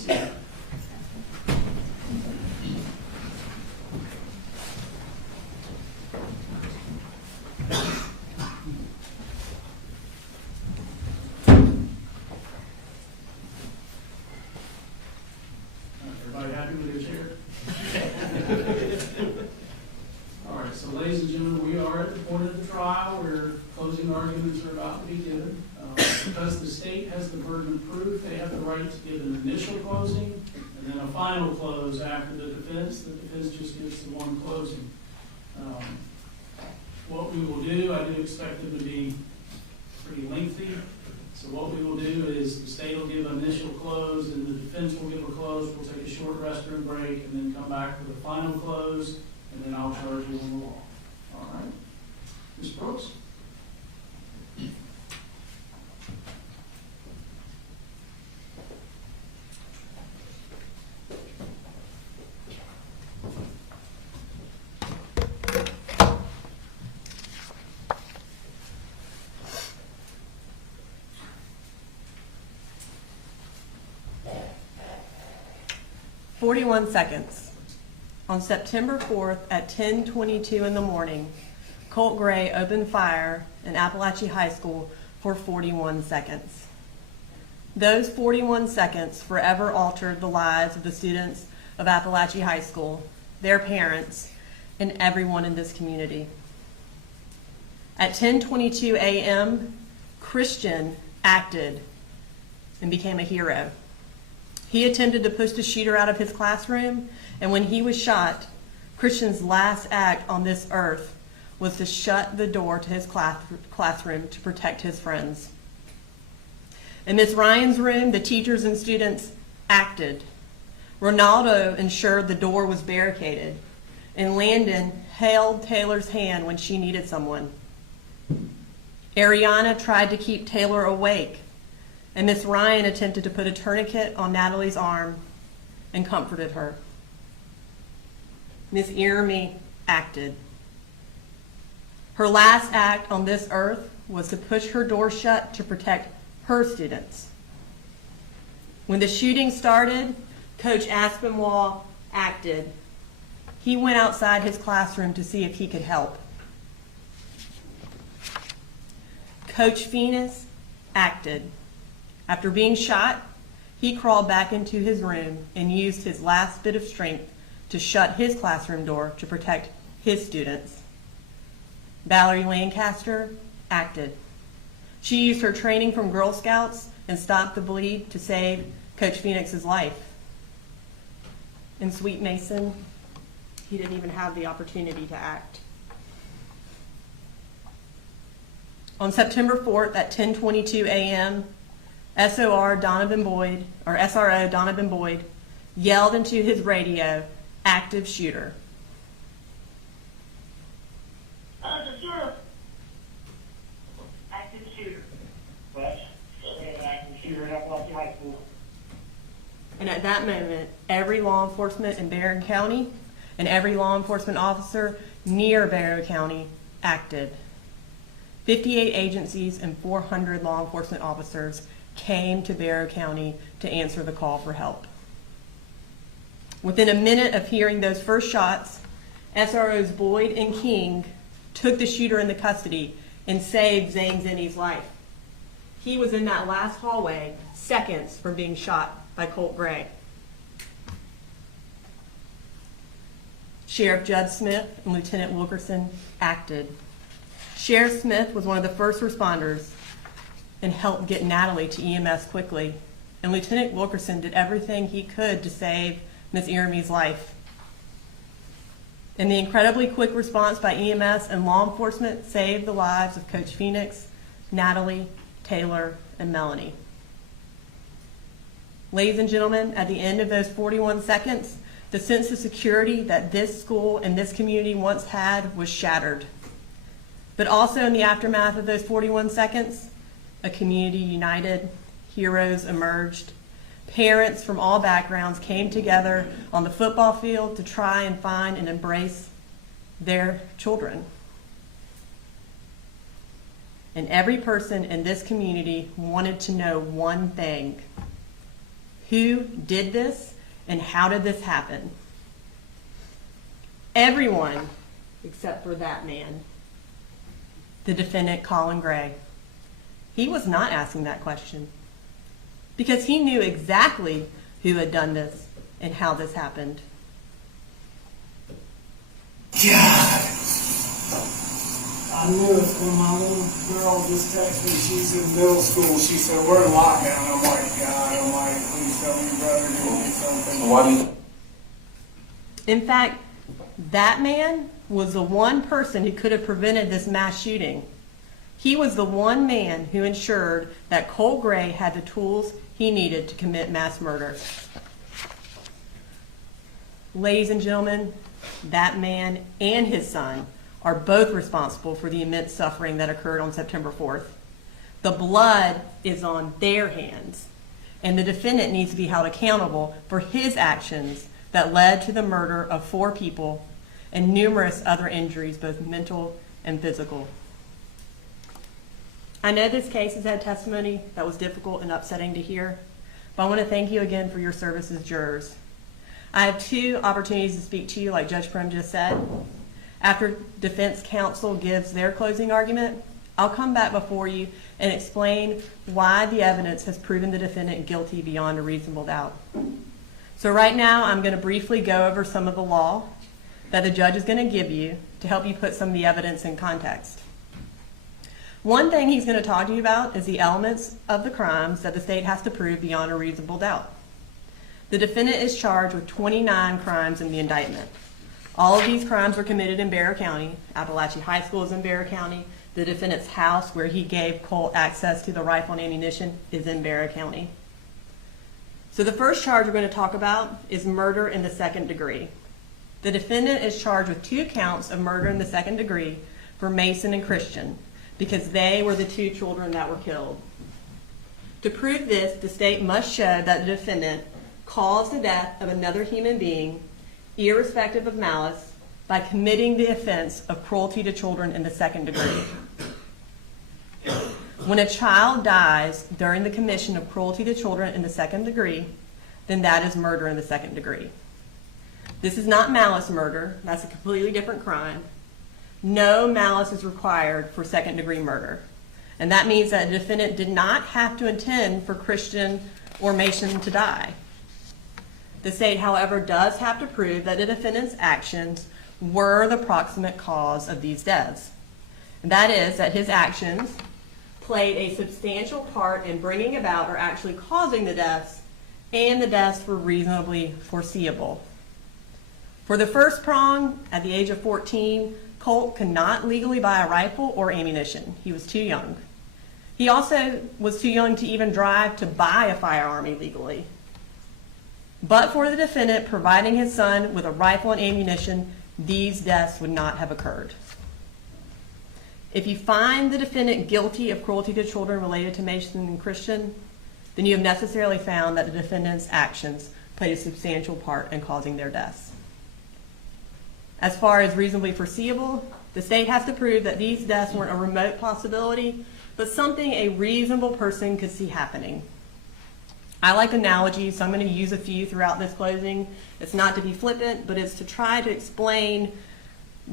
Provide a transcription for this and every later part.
seated. Everybody happy with their chair? All right, so ladies and gentlemen, we are at the point of the trial where closing arguments are about to be given. Because the state has the burden of proof, they have the right to give an initial closing and then a final close after the defense. The defense just gets the one closing. What we will do, I do expect them to be pretty lengthy. So what we will do is the state will give an initial close and the defense will give a close. We'll take a short restroom break and then come back with a final close, and then I'll charge you on the law. All right? Ms. Brooks? 41 seconds. On September 4th at 10:22 in the morning, Colt Gray opened fire in Appalachia High School for 41 seconds. Those 41 seconds forever altered the lives of the students of Appalachia High School, their parents, and everyone in this community. At 10:22 a.m., Christian acted and became a hero. He attempted to push the shooter out of his classroom, and when he was shot, Christian's last act on this earth was to shut the door to his classroom to protect his friends. In Miss Ryan's room, the teachers and students acted. Ronaldo ensured the door was barricaded, and Landon held Taylor's hand when she needed someone. Ariana tried to keep Taylor awake, and Miss Ryan attempted to put a tourniquet on Natalie's arm and comforted her. Miss Irmy acted. Her last act on this earth was to push her door shut to protect her students. When the shooting started, Coach Aspinwall acted. He went outside his classroom to see if he could help. Coach Phoenix acted. After being shot, he crawled back into his room and used his last bit of strength to shut his classroom door to protect his students. Valerie Lancaster acted. She used her training from Girl Scouts and stopped the bleed to save Coach Phoenix's life. And Sweet Mason, he didn't even have the opportunity to act. On September 4th at 10:22 a.m., SRO Donovan Boyd yelled into his radio, "Active shooter." Active shooter. Active shooter. What? Active shooter at Appalachia High School. And at that moment, every law enforcement in Barrow County and every law enforcement officer near Barrow County acted. 58 agencies and 400 law enforcement officers came to Barrow County to answer the call for help. Within a minute of hearing those first shots, SROs Boyd and King took the shooter into custody and saved Zane Zinni's life. He was in that last hallway seconds from being shot by Colt Gray. Sheriff Judd Smith and Lieutenant Wilkerson acted. Sheriff Smith was one of the first responders and helped get Natalie to EMS quickly. And Lieutenant Wilkerson did everything he could to save Miss Irmy's life. And the incredibly quick response by EMS and law enforcement saved the lives of Coach Phoenix, Natalie, Taylor, and Melanie. Ladies and gentlemen, at the end of those 41 seconds, the sense of security that this school and this community once had was shattered. But also in the aftermath of those 41 seconds, a community united, heroes emerged. Parents from all backgrounds came together on the football field to try and find and embrace their children. And every person in this community wanted to know one thing: Who did this and how did this happen? Everyone except for that man, the defendant Colin Gray. He was not asking that question because he knew exactly who had done this and how this happened. God. I knew it when my little girl just texted me. She's in middle school. She said, we're in lockdown. I'm like, God almighty, please tell me brother did me something. Why do you? In fact, that man was the one person who could have prevented this mass shooting. He was the one man who ensured that Colt Gray had the tools he needed to commit mass murder. Ladies and gentlemen, that man and his son are both responsible for the immense suffering that occurred on September 4th. The blood is on their hands, and the defendant needs to be held accountable for his actions that led to the murder of 4 people and numerous other injuries, both mental and physical. I know this case has had testimony that was difficult and upsetting to hear, but I want to thank you again for your service as jurors. I have 2 opportunities to speak to you, like Judge Prim just said. After defense counsel gives their closing argument, I'll come back before you and explain why the evidence has proven the defendant guilty beyond a reasonable doubt. So right now, I'm going to briefly go over some of the law that the judge is going to give you to help you put some of the evidence in context. One thing he's going to talk to you about is the elements of the crimes that the state has to prove beyond a reasonable doubt. The defendant is charged with 29 crimes in the indictment. All of these crimes were committed in Bexar County. Appalachian High School is in Bexar County. The defendant's house, where he gave Colt access to the rifle and ammunition, is in Bexar County. So the first charge we're going to talk about is murder in the second degree. The defendant is charged with 2 counts of murder in the second degree for Mason and Christian because they were the 2 children that were killed. To prove this, the state must show that the defendant caused the death of another human being, irrespective of malice, by committing the offense of cruelty to children in the second degree. When a child dies during the commission of cruelty to children in the second degree, then that is murder in the second degree. This is not malice murder. That's a completely different crime. No malice is required for second degree murder. And that means that the defendant did not have to intend for Christian or Mason to die. The state, however, does have to prove that the defendant's actions were the proximate cause of these deaths. And that is that his actions played a substantial part in bringing about or actually causing the deaths, and the deaths were reasonably foreseeable. For the first prong, at the age of 14, Colt could not legally buy a rifle or ammunition. He was too young. He also was too young to even drive to buy a firearm illegally. But for the defendant providing his son with a rifle and ammunition, these deaths would not have occurred. If you find the defendant guilty of cruelty to children related to Mason and Christian, then you have necessarily found that the defendant's actions played a substantial part in causing their deaths. As far as reasonably foreseeable, the state has to prove that these deaths weren't a remote possibility, but something a reasonable person could see happening. I like analogies, so I'm going to use a few throughout this closing. It's not to be flippant, but it's to try to explain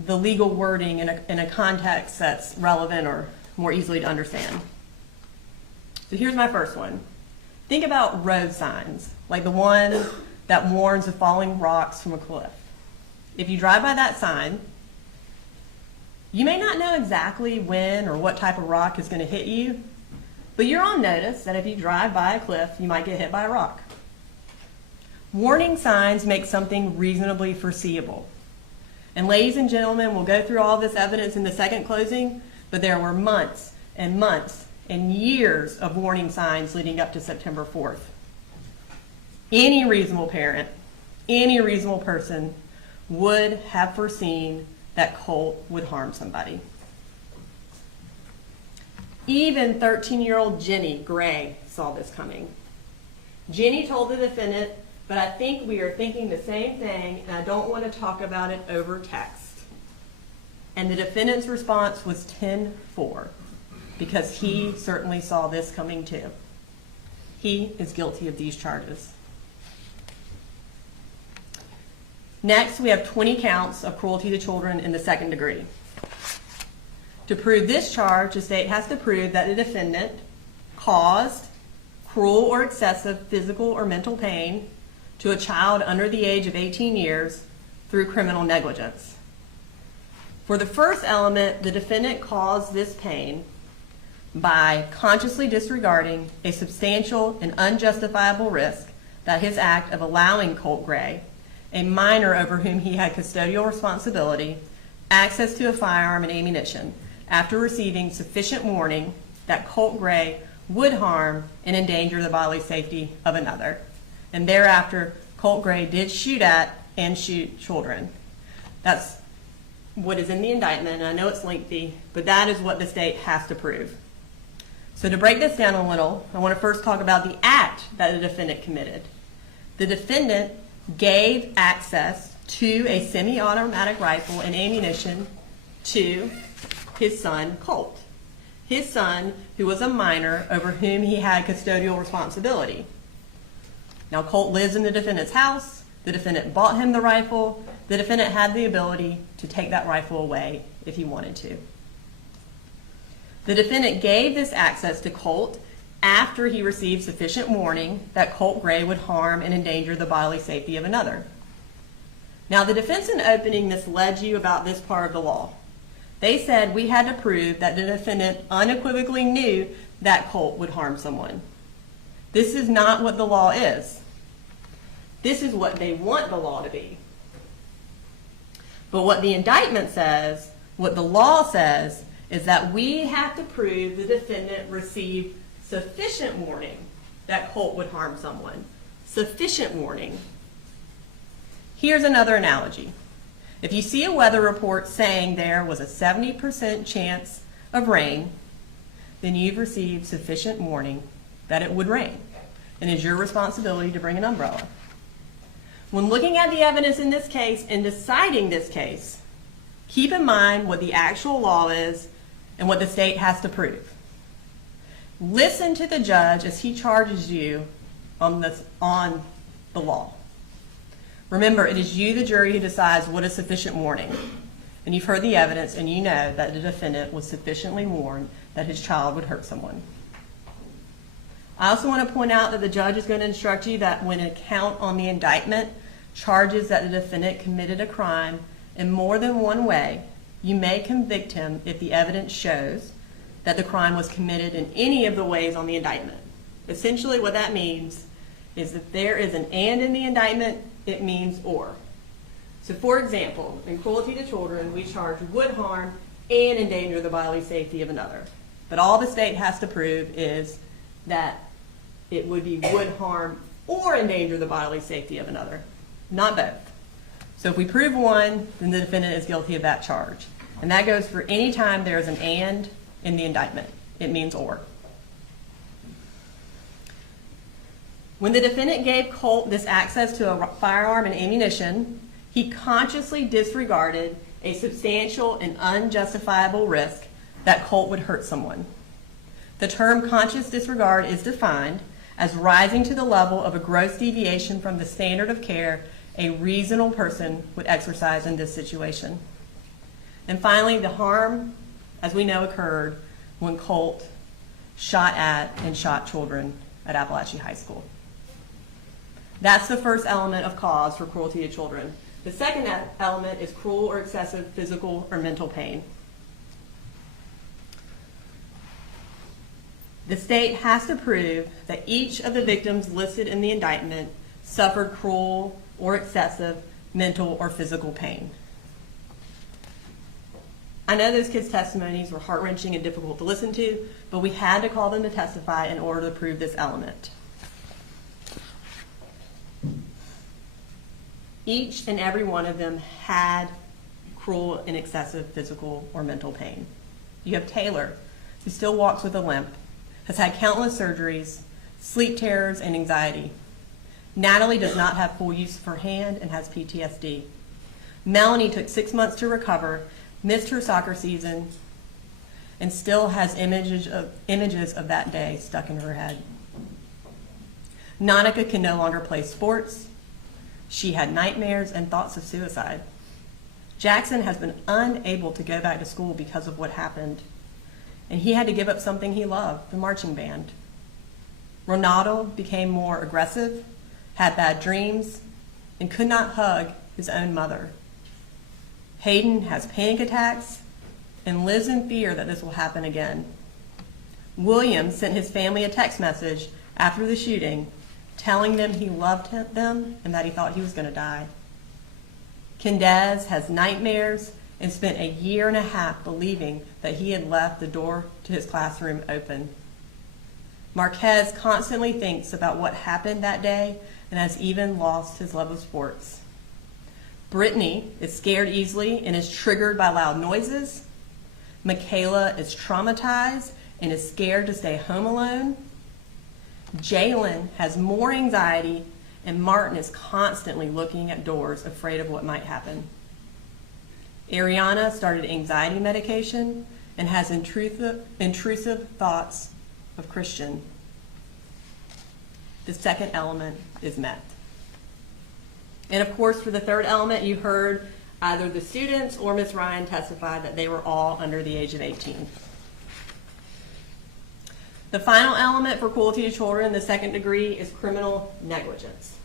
the legal wording in a context that's relevant or more easily to understand. So here's my first one. Think about road signs, like the one that warns of falling rocks from a cliff. If you drive by that sign, you may not know exactly when or what type of rock is going to hit you, but you're on notice that if you drive by a cliff, you might get hit by a rock. Warning signs make something reasonably foreseeable. And ladies and gentlemen, we'll go through all this evidence in the second closing, but there were months and months and years of warning signs leading up to September 4th. Any reasonable parent, any reasonable person would have foreseen that Colt would harm somebody. Even 13-year-old Jenny Gray saw this coming. Jenny told the defendant, "But I think we are thinking the same thing, and I don't want to talk about it over text." And the defendant's response was 10-4, because he certainly saw this coming too. He is guilty of these charges. Next, we have 20 counts of cruelty to children in the second degree. To prove this charge, the state has to prove that the defendant caused cruel or excessive physical or mental pain to a child under the age of 18 years through criminal negligence. For the first element, the defendant caused this pain by consciously disregarding a substantial and unjustifiable risk that his act of allowing Colt Gray, a minor over whom he had custodial responsibility, access to a firearm and ammunition, after receiving sufficient warning that Colt Gray would harm and endanger the bodily safety of another. And thereafter, Colt Gray did shoot at and shoot children. That's what is in the indictment, and I know it's lengthy, but that is what the state has to prove. So to break this down a little, I want to first talk about the act that the defendant committed. The defendant gave access to a semi-automatic rifle and ammunition to his son, Colt. His son, who was a minor over whom he had custodial responsibility. Now, Colt lives in the defendant's house. The defendant bought him the rifle. The defendant had the ability to take that rifle away if he wanted to. The defendant gave this access to Colt after he received sufficient warning that Colt Gray would harm and endanger the bodily safety of another. Now, the defense in opening misled you about this part of the law. They said we had to prove that the defendant unequivocally knew that Colt would harm someone. This is not what the law is. This is what they want the law to be. But what the indictment says, what the law says, is that we have to prove the defendant received sufficient warning that Colt would harm someone. Sufficient warning. Here's another analogy. If you see a weather report saying there was a 70% chance of rain, then you've received sufficient warning that it would rain, and it's your responsibility to bring an umbrella. When looking at the evidence in this case and deciding this case, keep in mind what the actual law is and what the state has to prove. Listen to the judge as he charges you on the law. Remember, it is you, the jury, who decides what is sufficient warning. And you've heard the evidence, and you know that the defendant was sufficiently warned that his child would hurt someone. I also want to point out that the judge is going to instruct you that when a count on the indictment charges that the defendant committed a crime in more than one way, you may convict him if the evidence shows that the crime was committed in any of the ways on the indictment. Essentially what that means is if there is an and in the indictment, it means or. So for example, in cruelty to children, we charge would harm and endanger the bodily safety of another. But all the state has to prove is that it would be would harm or endanger the bodily safety of another, not both. So if we prove one, then the defendant is guilty of that charge. And that goes for any time there is an and in the indictment. It means or. When the defendant gave Colt this access to a firearm and ammunition, he consciously disregarded a substantial and unjustifiable risk that Colt would hurt someone. The term conscious disregard is defined as rising to the level of a gross deviation from the standard of care a reasonable person would exercise in this situation. And finally, the harm, as we know, occurred when Colt shot at and shot children at Appalachia High School. That's the first element of cause for cruelty to children. The second element is cruel or excessive physical or mental pain. The state has to prove that each of the victims listed in the indictment suffered cruel or excessive mental or physical pain. I know those kids' testimonies were heart-wrenching and difficult to listen to, but we had to call them to testify in order to prove this element. Each and every one of them had cruel and excessive physical or mental pain. You have Taylor, who still walks with a limp, has had countless surgeries, sleep terrors, and anxiety. Natalie does not have full use of her hand and has PTSD. Melanie took 6 months to recover, missed her soccer season, and still has images of that day stuck in her head. Nonica can no longer play sports. She had nightmares and thoughts of suicide. Jackson has been unable to go back to school because of what happened, and he had to give up something he loved, the marching band. Ronaldo became more aggressive, had bad dreams, and could not hug his own mother. Hayden has panic attacks and lives in fear that this will happen again. William sent his family a text message after the shooting telling them he loved them and that he thought he was going to die. Kendez has nightmares and spent a year and a half believing that he had left the door to his classroom open. Marquez constantly thinks about what happened that day and has even lost his love of sports. Brittany is scared easily and is triggered by loud noises. Michaela is traumatized and is scared to stay home alone. Jalen has more anxiety, and Martin is constantly looking at doors, afraid of what might happen. Ariana started anxiety medication and has intrusive thoughts of Christian. The second element is met. And of course, for the third element, you heard either the students or Ms. Ryan testify that they were all under the age of 18. The final element for cruelty to children in the second degree is criminal negligence.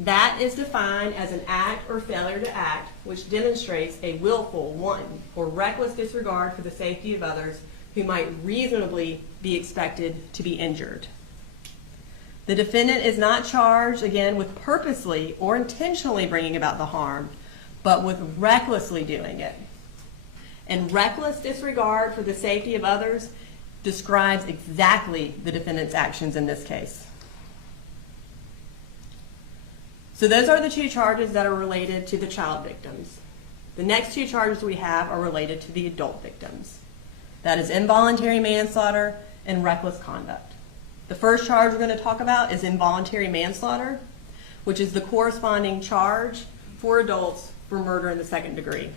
That is defined as an act or failure to act which demonstrates a willful, wanton, or reckless disregard for the safety of others who might reasonably be expected to be injured. The defendant is not charged, again, with purposely or intentionally bringing about the harm, but with recklessly doing it. And reckless disregard for the safety of others describes exactly the defendant's actions in this case. So those are the two charges that are related to the child victims. The next two charges we have are related to the adult victims. That is involuntary manslaughter and reckless conduct. The first charge we're going to talk about is involuntary manslaughter, which is the corresponding charge for adults for murder in the second degree.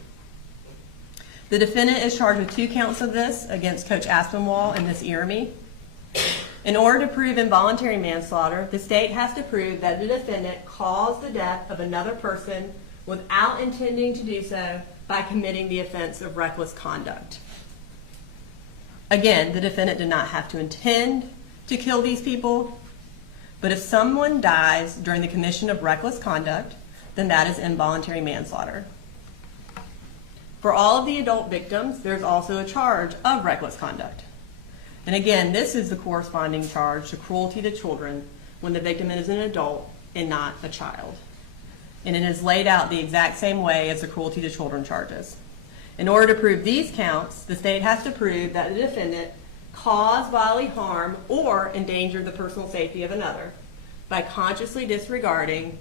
The defendant is charged with 2 counts of this against Coach Aspinwall and Miss Irami. In order to prove involuntary manslaughter, the state has to prove that the defendant caused the death of another person without intending to do so by committing the offense of reckless conduct. Again, the defendant did not have to intend to kill these people, but if someone dies during the commission of reckless conduct, then that is involuntary manslaughter. For all of the adult victims, there's also a charge of reckless conduct. And again, this is the corresponding charge to cruelty to children when the victim is an adult and not a child. And it is laid out the exact same way as the cruelty to children charges. In order to prove these counts, the state has to prove that the defendant caused bodily harm or endangered the personal safety of another by consciously disregarding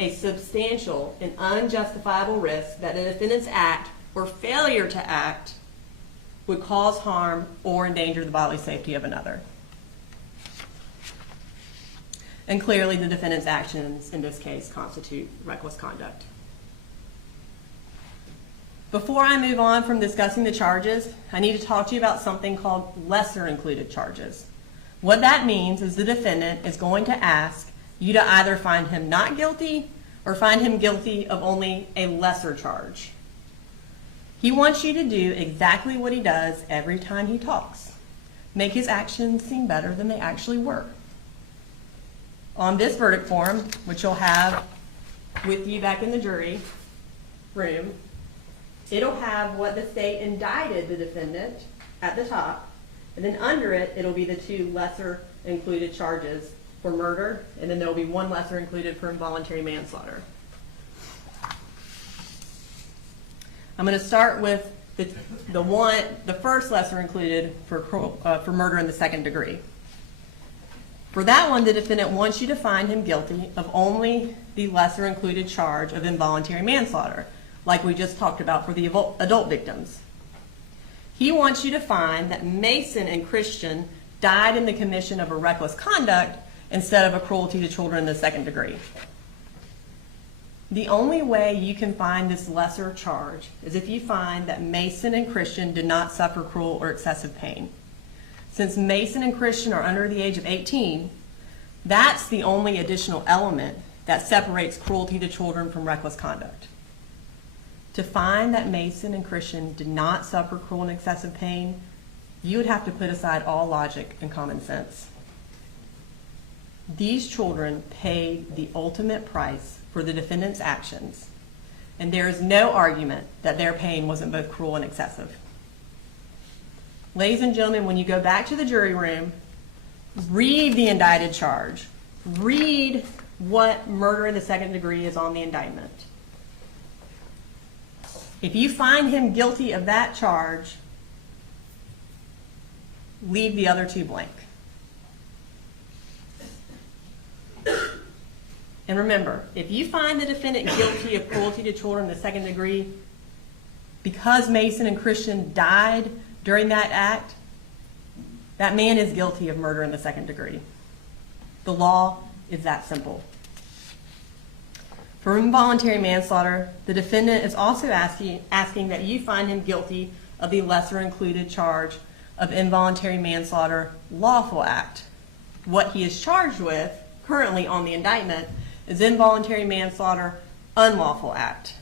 a substantial and unjustifiable risk that the defendant's act or failure to act would cause harm or endanger the bodily safety of another. And clearly the defendant's actions in this case constitute reckless conduct. Before I move on from discussing the charges, I need to talk to you about something called lesser included charges. What that means is the defendant is going to ask you to either find him not guilty or find him guilty of only a lesser charge. He wants you to do exactly what he does every time he talks. Make his actions seem better than they actually were. On this verdict form, which you'll have with you back in the jury room, it'll have what the state indicted the defendant at the top, and then under it, it'll be the 2 lesser included charges for murder, and then there'll be 1 lesser included for involuntary manslaughter. I'm going to start with the first lesser included for murder in the second degree. For that one, the defendant wants you to find him guilty of only the lesser included charge of involuntary manslaughter, like we just talked about for the adult victims. He wants you to find that Mason and Christian died in the commission of a reckless conduct instead of a cruelty to children in the second degree. The only way you can find this lesser charge is if you find that Mason and Christian did not suffer cruel or excessive pain. Since Mason and Christian are under the age of 18, that's the only additional element that separates cruelty to children from reckless conduct. To find that Mason and Christian did not suffer cruel and excessive pain, you would have to put aside all logic and common sense. These children paid the ultimate price for the defendant's actions, and there is no argument that their pain wasn't both cruel and excessive. Ladies and gentlemen, when you go back to the jury room, read the indicted charge. Read what murder in the second degree is on the indictment. If you find him guilty of that charge, leave the other two blank. And remember, if you find the defendant guilty of cruelty to children in the second degree, because Mason and Christian died during that act, that man is guilty of murder in the second degree. The law is that simple. For involuntary manslaughter, the defendant is also asking that you find him guilty of the lesser included charge of involuntary manslaughter lawful act. What he is charged with currently on the indictment is involuntary manslaughter unlawful act.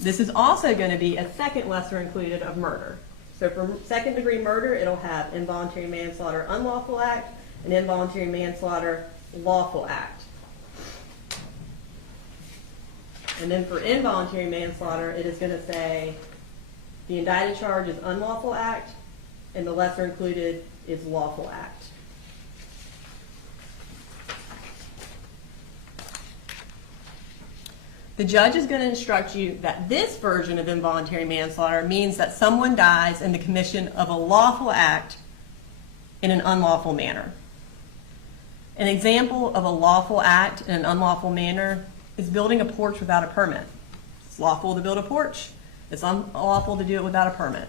This is also going to be a second lesser included of murder. So for second degree murder, it'll have involuntary manslaughter unlawful act and involuntary manslaughter lawful act. And then for involuntary manslaughter, it is going to say the indicted charge is unlawful act and the lesser included is lawful act. The judge is going to instruct you that this version of involuntary manslaughter means that someone dies in the commission of a lawful act in an unlawful manner. An example of a lawful act in an unlawful manner is building a porch without a permit. It's lawful to build a porch. It's unlawful to do it without a permit.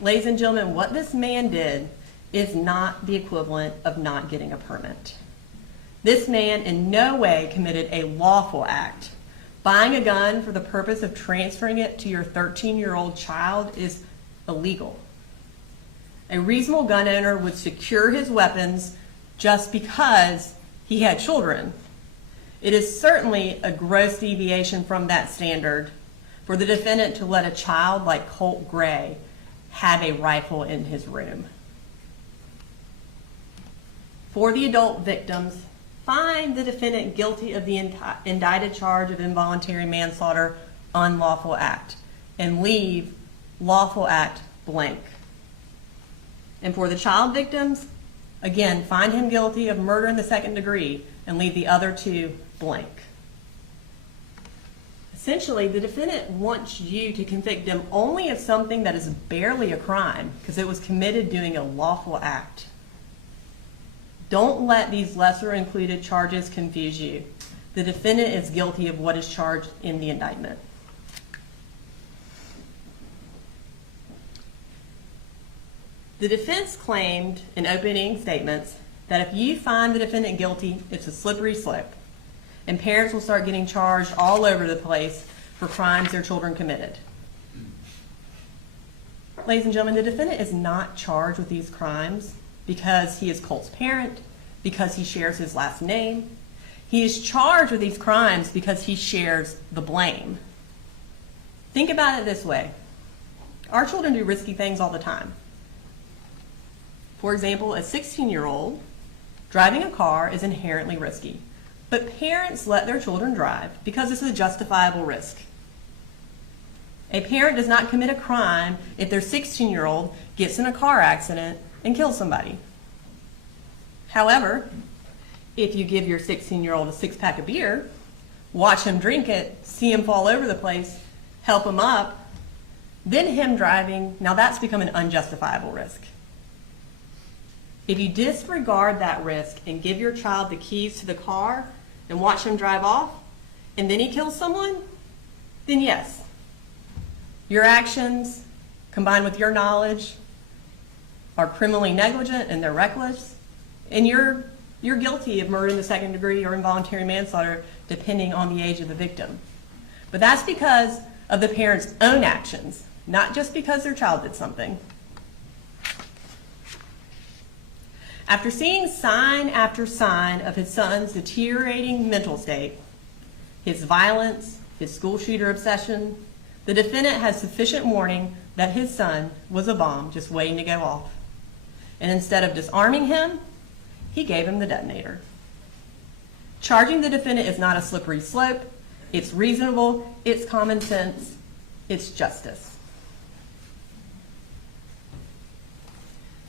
Ladies and gentlemen, what this man did is not the equivalent of not getting a permit. This man in no way committed a lawful act. Buying a gun for the purpose of transferring it to your 13-year-old child is illegal. A reasonable gun owner would secure his weapons just because he had children. It is certainly a gross deviation from that standard for the defendant to let a child like Colt Gray have a rifle in his room. For the adult victims, find the defendant guilty of the indicted charge of involuntary manslaughter unlawful act and leave lawful act blank. And for the child victims, again, find him guilty of murder in the second degree and leave the other two blank. Essentially, the defendant wants you to convict him only of something that is barely a crime because it was committed doing a lawful act. Don't let these lesser included charges confuse you. The defendant is guilty of what is charged in the indictment. The defense claimed in opening statements that if you find the defendant guilty, it's a slippery slope, and parents will start getting charged all over the place for crimes their children committed. Ladies and gentlemen, the defendant is not charged with these crimes because he is Colt's parent, because he shares his last name. He is charged with these crimes because he shares the blame. Think about it this way. Our children do risky things all the time. For example, a 16-year-old driving a car is inherently risky, but parents let their children drive because this is a justifiable risk. A parent does not commit a crime if their 16-year-old gets in a car accident and kills somebody. However, if you give your 16-year-old a six-pack of beer, watch him drink it, see him fall over the place, help him up, then him driving, now that's become an unjustifiable risk. If you disregard that risk and give your child the keys to the car and watch him drive off, and then he kills someone, then yes, your actions combined with your knowledge are criminally negligent and they're reckless, and you're guilty of murder in the second degree or involuntary manslaughter depending on the age of the victim. But that's because of the parent's own actions, not just because their child did something. After seeing sign after sign of his son's deteriorating mental state, his violence, his school shooter obsession, the defendant had sufficient warning that his son was a bomb just waiting to go off. And instead of disarming him, he gave him the detonator. Charging the defendant is not a slippery slope. It's reasonable, it's common sense, it's justice.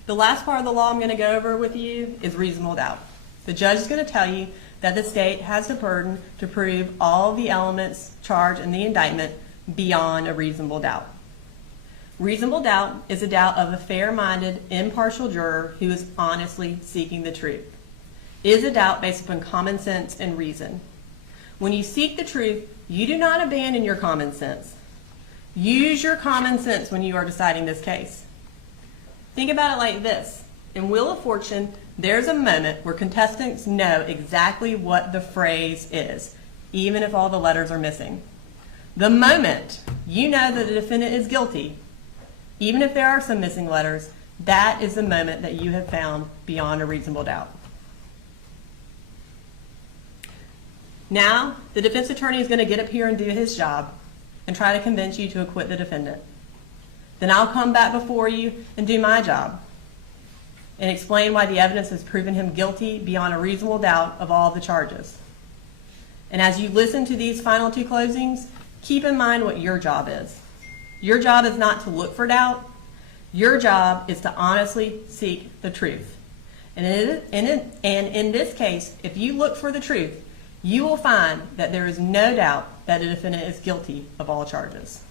The last part of the law I'm going to go over with you is reasonable doubt. The judge is going to tell you that the state has the burden to prove all the elements charged in the indictment beyond a reasonable doubt. Reasonable doubt is a doubt of a fair-minded, impartial juror who is honestly seeking the truth. It is a doubt based upon common sense and reason. When you seek the truth, you do not abandon your common sense. Use your common sense when you are deciding this case. Think about it like this. In Wheel of Fortune, there's a moment where contestants know exactly what the phrase is, even if all the letters are missing. The moment you know that the defendant is guilty, even if there are some missing letters, that is the moment that you have found beyond a reasonable doubt. Now, the defense attorney is going to get up here and do his job and try to convince you to acquit the defendant. Then I'll come back before you and do my job and explain why the evidence has proven him guilty beyond a reasonable doubt of all the charges. And as you listen to these final two closings, keep in mind what your job is. Your job is not to look for doubt. Your job is to honestly seek the truth. And in this case, if you look for the truth, you will find that there is no doubt that the defendant is guilty of all charges.